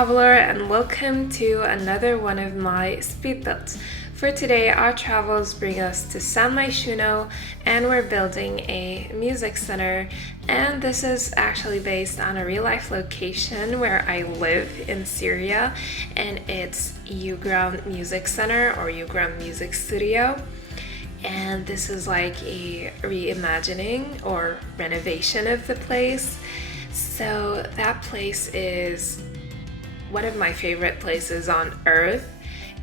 traveler, and welcome to another one of my speed builds. For today, our travels bring us to San Myshuno, and we're building a music center. And this is actually based on a real-life location where I live in Syria, and it's U.Ground Music Center or U.Ground Music Studio. And this is like a reimagining or renovation of the place. So that place is one of my favorite places on earth.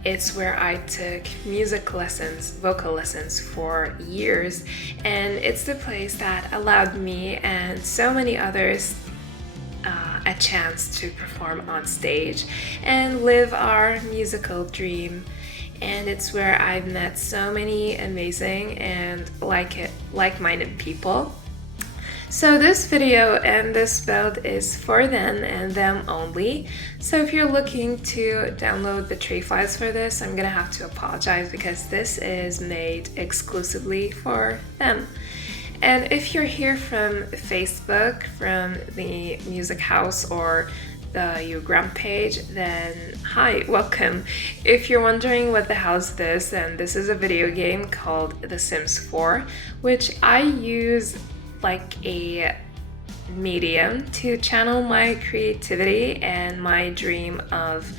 It's where I took music lessons, vocal lessons for years, and it's the place that allowed me and so many others a chance to perform on stage and live our musical dream. And it's where I've met so many amazing and like-minded people. So this video and this build is for them and them only. So if you're looking to download the tree files for this, I'm gonna have to apologize because this is made exclusively for them. And if you're here from Facebook, from the Music House or the UGround page, then hi, welcome. If you're wondering what the hell's this, then this is a video game called The Sims 4, which I use like a medium to channel my creativity and my dream of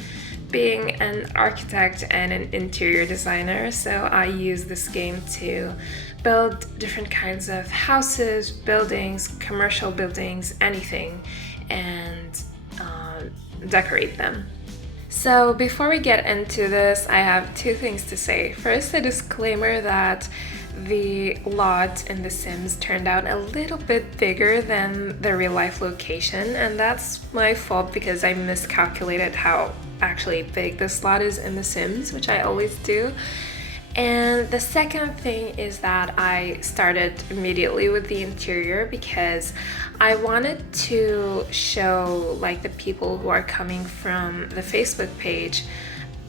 being an architect and an interior designer. So I use this game to build different kinds of houses, buildings, commercial buildings, anything, and decorate them. So before we get into this, I have two things to say. First, a disclaimer that the lot in The Sims turned out a little bit bigger than the real life location, and that's my fault because I miscalculated how actually big this lot is in The Sims, which I always do. And the second thing is that I started immediately with the interior because I wanted to show like the people who are coming from the Facebook page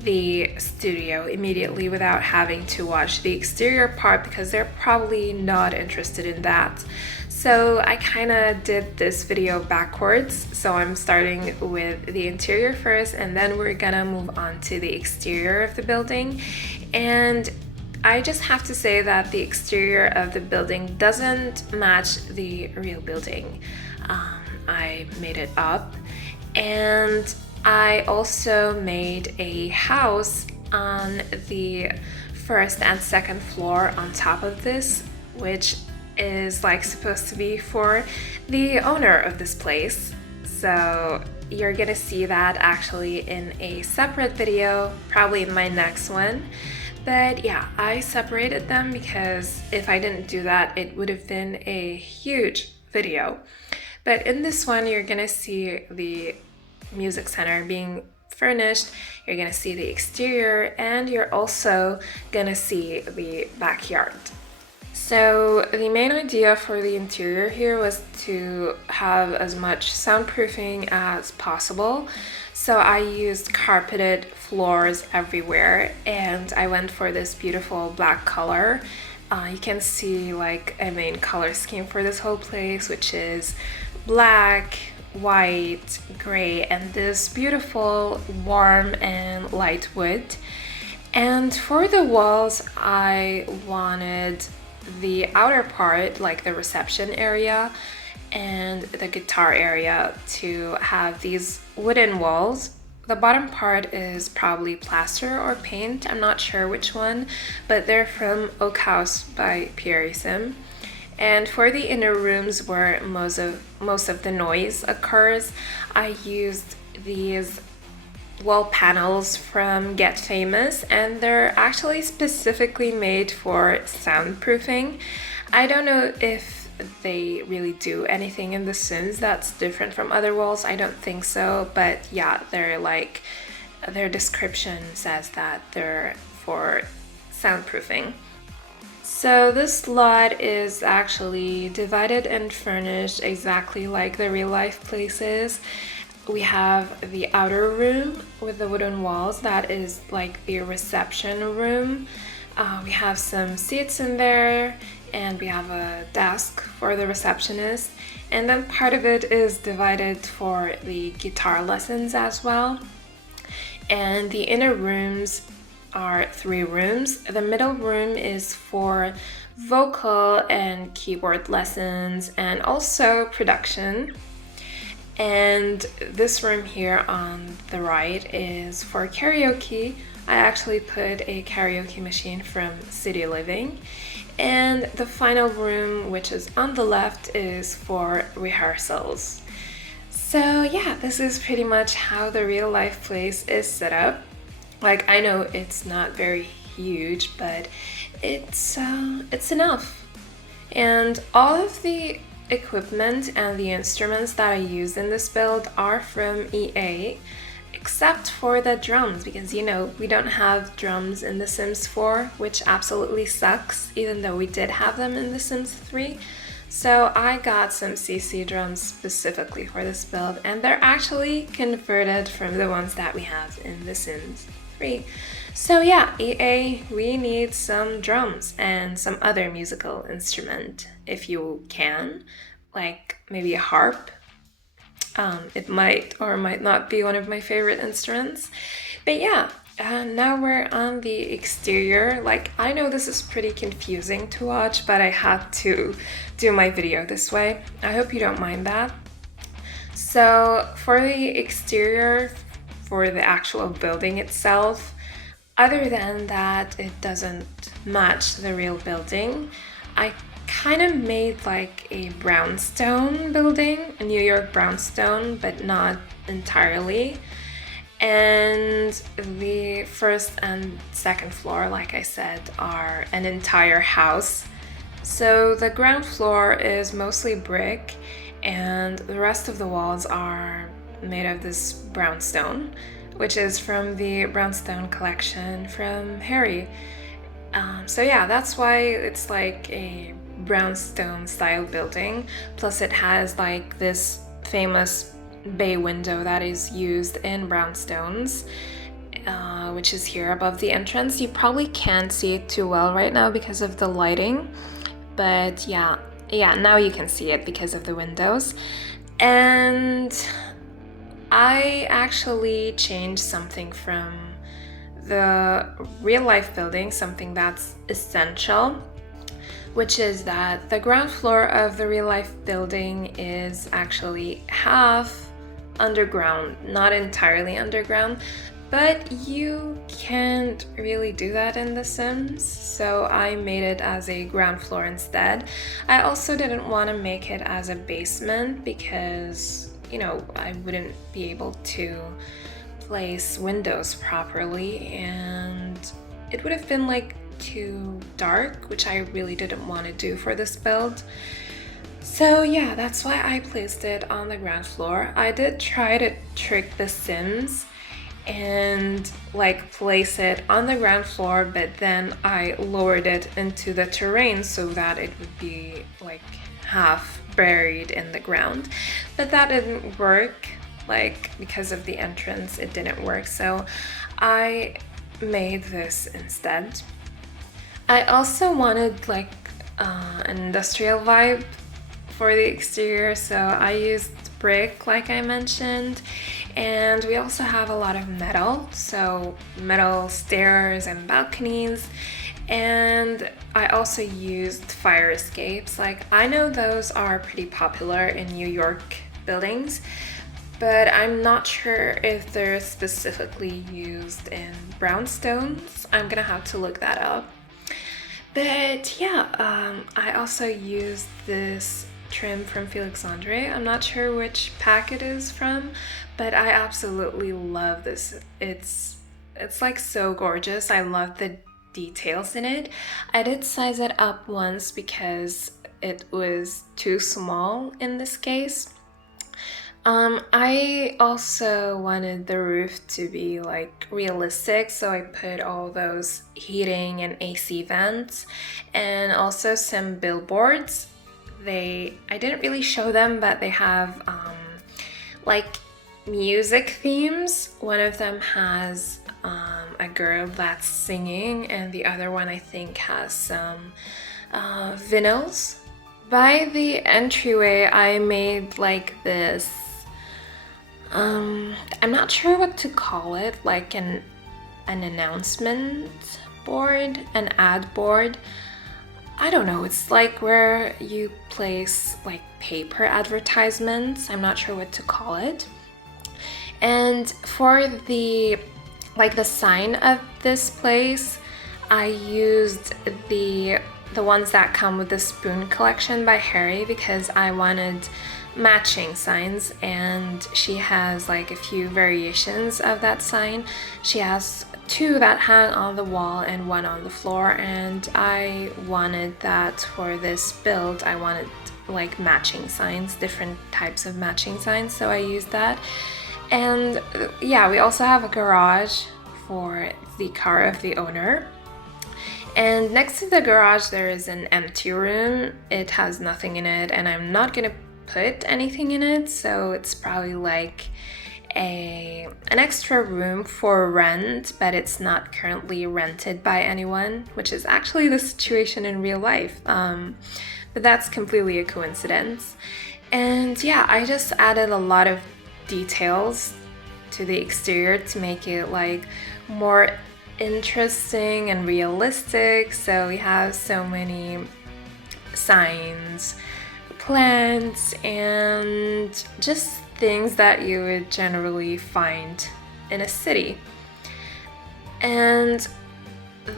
the studio immediately without having to watch the exterior part because they're probably not interested in that. So I kind of did this video backwards. So I'm starting with the interior first, and then we're gonna move on to the exterior of the building. And I just have to say that the exterior of the building doesn't match the real building. I made it up, and I also made a house on the first and second floor on top of this, which is like supposed to be for the owner of this place. So you're gonna see that actually in a separate video, probably in my next one. But yeah, I separated them because if I didn't do that, it would have been a huge video. But in this one, you're gonna see the music center being furnished, you're gonna see the exterior, and you're also gonna see the backyard. So the main idea for the interior here was to have as much soundproofing as possible. So I used carpeted floors everywhere, and I went for this beautiful black color. You can see like a main color scheme for this whole place, which is black, white, gray, and this beautiful warm and light wood. And for the walls, I wanted the outer part, like the reception area and the guitar area, to have these wooden walls. The bottom part is probably plaster or paint, I'm not sure which one, but they're from Oak House by Pierre Sim. And for the inner rooms where most of the noise occurs, I used these wall panels from Get Famous, and they're actually specifically made for soundproofing. I don't know if they really do anything in The Sims that's different from other walls. I don't think so, but yeah, they're like, their description says that they're for soundproofing. So this lot is actually divided and furnished exactly like the real life places. We have the outer room with the wooden walls, that is like the reception room. We have some seats in there, and we have a desk for the receptionist, and then part of it is divided for the guitar lessons as well. And the inner rooms are 3 rooms. The middle room is for vocal and keyboard lessons and also production. And this room here on the right is for karaoke. I actually put a karaoke machine from City Living. And the final room, which is on the left, is for rehearsals. So yeah, this is pretty much how the real life place is set up. Like, I know it's not very huge, but it's enough. And all of the equipment and the instruments that I used in this build are from EA, except for the drums, because you know, we don't have drums in The Sims 4, which absolutely sucks, even though we did have them in The Sims 3. So I got some CC drums specifically for this build, and they're actually converted from the ones that we have in The Sims 3. So yeah, EA, we need some drums and some other musical instrument if you can, like maybe a harp. It might or might not be one of my favorite instruments. But yeah, now we're on the exterior. Like, I know this is pretty confusing to watch, but I had to do my video this way. I hope you don't mind that. So for the exterior, for the actual building itself, other than that it doesn't match the real building, I kind of made like a brownstone building, a New York brownstone, but not entirely. And the first and second floor, like I said, are an entire house. So the ground floor is mostly brick, and the rest of the walls are made of this brownstone, which is from the Brownstone collection from Harry. So yeah, that's why it's like a brownstone style building. Plus it has like this famous bay window that is used in brownstones, which is here above the entrance. You probably can't see it too well right now because of the lighting, but yeah, now you can see it because of the windows. And I actually changed something from the real life building, something that's essential, which is that the ground floor of the real life building is actually half underground, not entirely underground, but you can't really do that in The Sims, so I made it as a ground floor instead. I also didn't want to make it as a basement because, you know, I wouldn't be able to place windows properly, and it would have been like too dark, which I really didn't want to do for this build. So yeah, that's why I placed it on the ground floor. I did try to trick The Sims and like place it on the ground floor, but then I lowered it into the terrain so that it would be like half buried in the ground. But that didn't work, like because of the entrance it didn't work, so I made this instead. I also wanted like an industrial vibe for the exterior, so I used brick like I mentioned, and we also have a lot of metal, so metal stairs and balconies. And I also used fire escapes. Like, I know those are pretty popular in New York buildings, but I'm not sure if they're specifically used in brownstones. I'm gonna have to look that up. But yeah, I also used this trim from Felixandre. I'm not sure which pack it is from, but I absolutely love this. It's like so gorgeous. I love the details in it. I did size it up once because it was too small in this case. I also wanted the roof to be like realistic, so I put all those heating and AC vents and also some billboards. I didn't really show them, but they have like music themes. One of them has a girl that's singing, and the other one I think has some vinyls. By the entryway, I made like this, I'm not sure what to call it, like an announcement board, an ad board. I don't know, it's like where you place like paper advertisements. I'm not sure what to call it. And for the sign of this place, I used the ones that come with the Spoon collection by Harry because I wanted matching signs, and she has like a few variations of that sign. She has 2 that hang on the wall and 1 on the floor, and I wanted that for this build. I wanted like matching signs, different types of matching signs, so I used that. And yeah, we also have a garage for the car of the owner. And next to the garage there is an empty room. It has nothing in it, and I'm not gonna put anything in it, so it's probably like an extra room for rent, but it's not currently rented by anyone, which is actually the situation in real life. But that's completely a coincidence. And yeah, I just added a lot of details to the exterior to make it like more interesting and realistic. So we have so many signs, plants, and just things that you would generally find in a city. And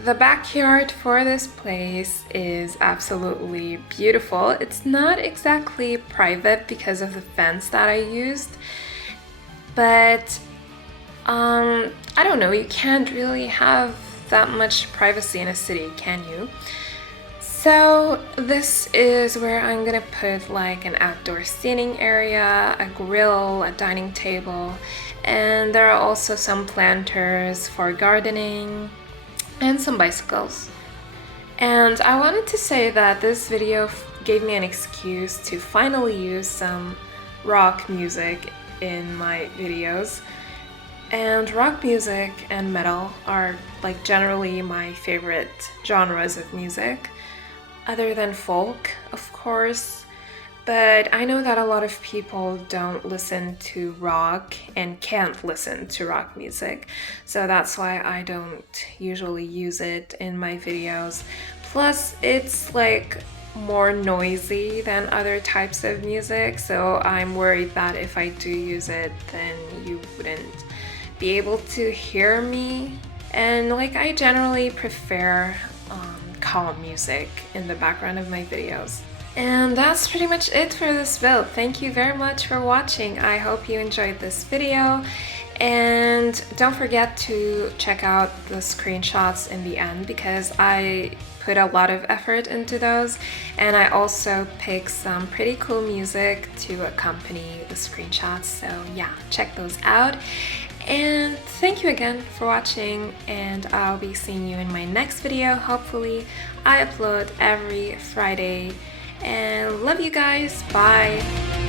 the backyard for this place is absolutely beautiful. It's not exactly private because of the fence that I used, but I don't know, you can't really have that much privacy in a city, can you? So this is where I'm gonna put like an outdoor seating area, a grill, a dining table, and there are also some planters for gardening and some bicycles. And I wanted to say that this video gave me an excuse to finally use some rock music in my videos. And rock music and metal are like generally my favorite genres of music, other than folk, of course. But I know that a lot of people don't listen to rock and can't listen to rock music, so that's why I don't usually use it in my videos. Plus, it's like more noisy than other types of music, so I'm worried that if I do use it, then you wouldn't be able to hear me. And like I generally prefer calm music in the background of my videos. And that's pretty much it for this build. Thank you very much for watching. I hope you enjoyed this video, and don't forget to check out the screenshots in the end because I put a lot of effort into those, and I also picked some pretty cool music to accompany the screenshots, so yeah, check those out. And thank you again for watching, and I'll be seeing you in my next video. Hopefully I upload every Friday, and love you guys. Bye.